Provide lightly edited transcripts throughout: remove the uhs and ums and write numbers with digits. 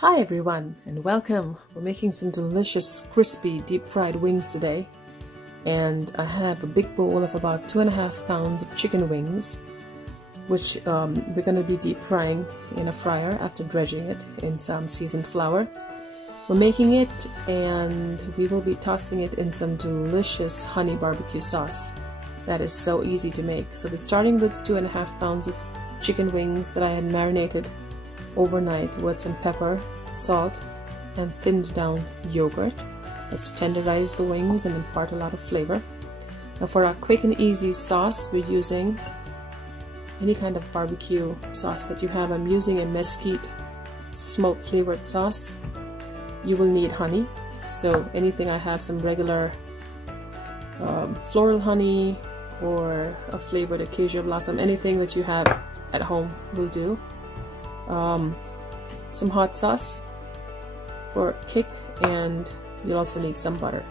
Hi everyone and welcome. We're making some delicious crispy deep fried wings today, and I have a big bowl of about 2.5 pounds of chicken wings, which we're going to be deep frying in a fryer after dredging it in some seasoned flour. We're making it and we will be tossing it in some delicious honey barbecue sauce that is so easy to make. So we're starting with 2.5 pounds of chicken wings that I had marinated overnight with some pepper, salt, and thinned down yogurt. Let's tenderize the wings and impart a lot of flavor. Now for our quick and easy sauce, we're using any kind of barbecue sauce that you have. I'm using a mesquite smoke flavored sauce. You will need honey, so anything I have, some regular floral honey or a flavored acacia blossom, anything that you have at home will do. Some hot sauce for kick, and you'll also need some butter,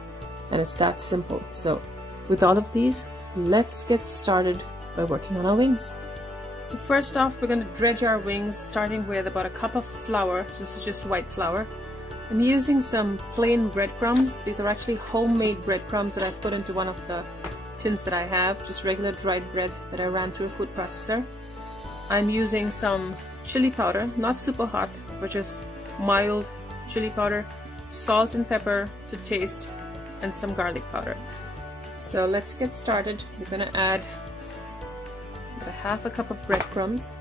and it's that simple. So with all of these, let's get started by working on our wings. So first off, we're going to dredge our wings, starting with about a cup of flour. This is just white flour. I'm using some plain breadcrumbs. These are actually homemade breadcrumbs that I've put into one of the tins that I have, just regular dried bread that I ran through a food processor. I'm using some chili powder, not super hot, but just mild chili powder, salt and pepper to taste, and some garlic powder. So let's get started. We're going to add about 1/2 cup of breadcrumbs.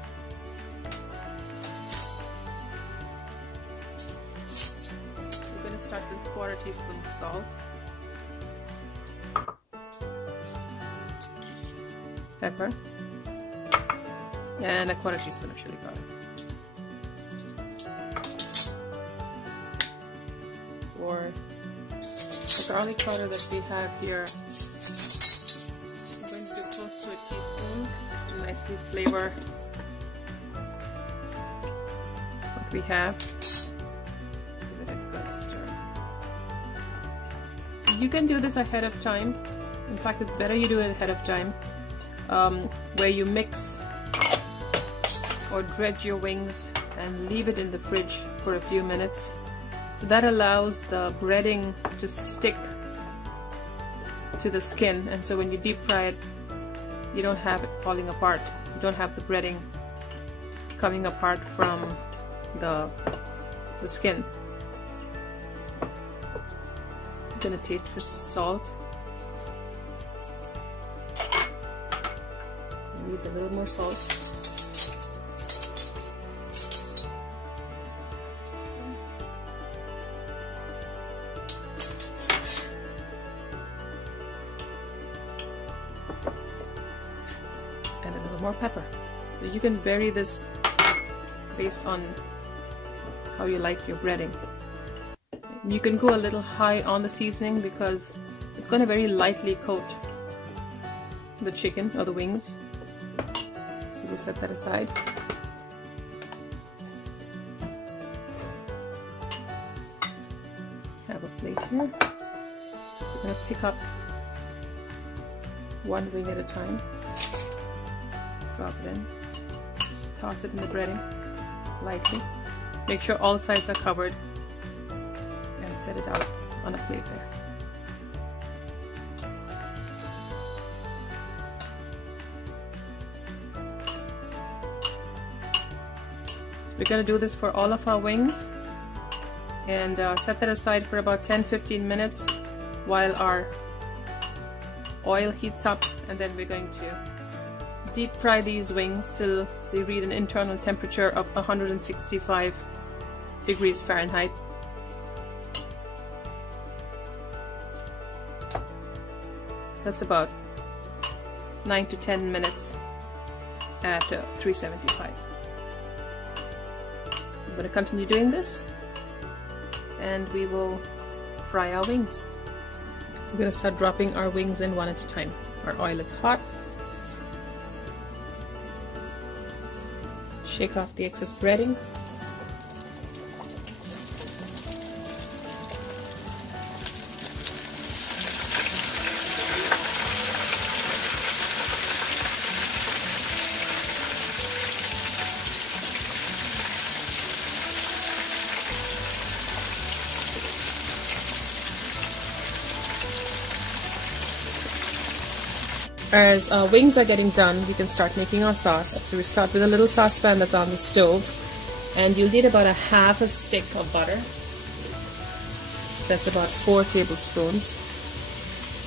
We're going to start with 1/4 teaspoon of salt, pepper, and 1/4 teaspoon of chili powder. For the garlic powder that we have here, I'm going to do close to a teaspoon to nicely flavor what we have. Give it a good stir. So you can do this ahead of time. In fact, it's better you do it ahead of time, where you mix or dredge your wings and leave it in the fridge for a few minutes. So that allows the breading to stick to the skin, and so when you deep fry it, you don't have it falling apart. You don't have the breading coming apart from the skin. I'm gonna taste for salt. It needs a little more salt. And a little more pepper. So you can vary this based on how you like your breading. You can go a little high on the seasoning because it's going to very lightly coat the chicken or the wings. So we'll set that aside. Have a plate here. So we're going to pick up one wing at a time. Drop it in, just toss it in the breading lightly. Make sure all sides are covered and set it out on a plate there. So we're going to do this for all of our wings, and set that aside for about 10-15 minutes while our oil heats up, and then we're going to deep fry these wings till they reach an internal temperature of 165 degrees Fahrenheit. That's about 9 to 10 minutes at 375. I'm going to continue doing this, and we will fry our wings. We're going to start dropping our wings in one at a time. Our oil is hot. Shake off the excess breading. As our wings are getting done, we can start making our sauce. So we start with a little saucepan that's on the stove, and you'll need about a half a stick of butter. So that's about 4 tablespoons.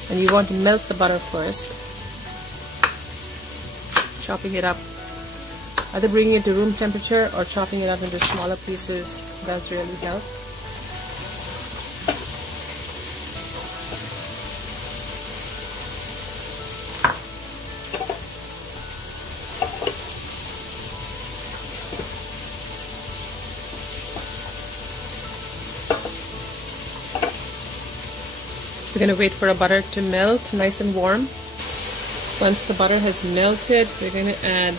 And you want to melt the butter first, chopping it up. Either bringing it to room temperature or chopping it up into smaller pieces does really help. We're going to wait for our butter to melt nice and warm. Once the butter has melted, we're going to add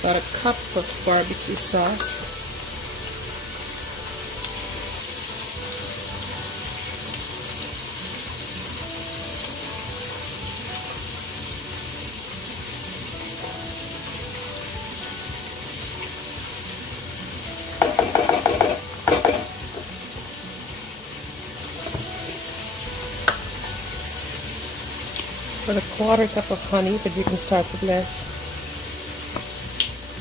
about a cup of barbecue sauce. About a quarter cup of honey, but you can start with less.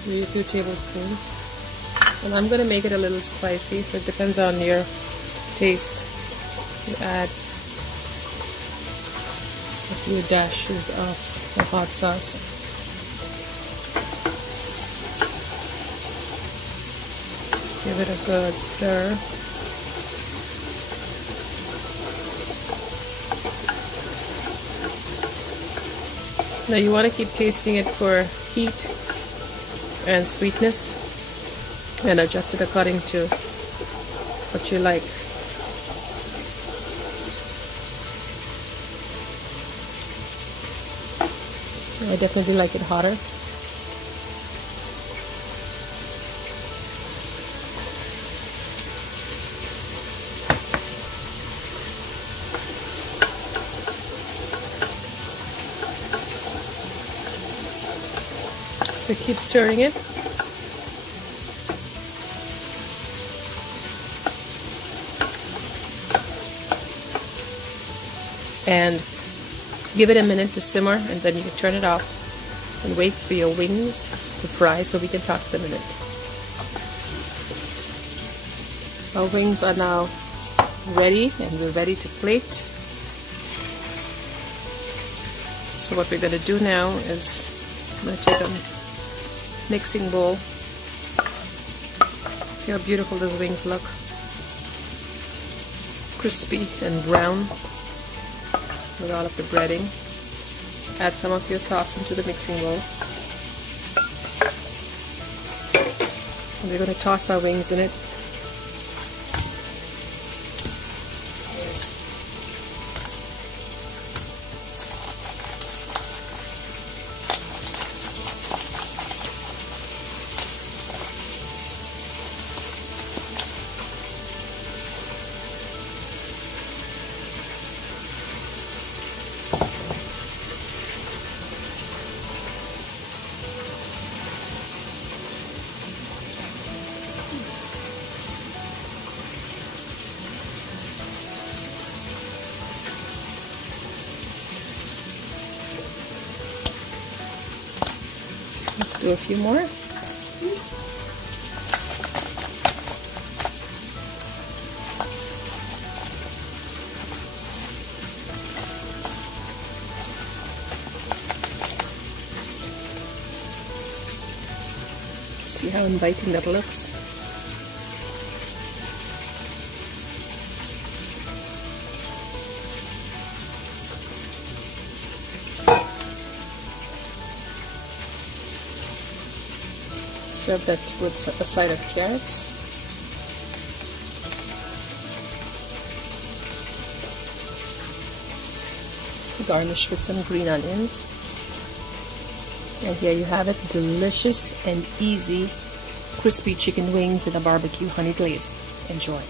Maybe a few tablespoons. And I'm going to make it a little spicy, so it depends on your taste. You add a few dashes of the hot sauce. Give it a good stir. Now you want to keep tasting it for heat and sweetness, and adjust it according to what you like. I definitely like it hotter. So keep stirring it. And give it a minute to simmer, and then you can turn it off and wait for your wings to fry so we can toss them in it. Our wings are now ready, and we're ready to plate. So what we're going to do now is I'm going to take a mixing bowl. See how beautiful those wings look. Crispy and brown with all of the breading. Add some of your sauce into the mixing bowl. And we're going to toss our wings in it. Let's do a few more. See how inviting that looks. Serve that with a side of carrots. Garnish with some green onions. And here you have it, delicious and easy crispy chicken wings in a barbecue honey glaze. Enjoy.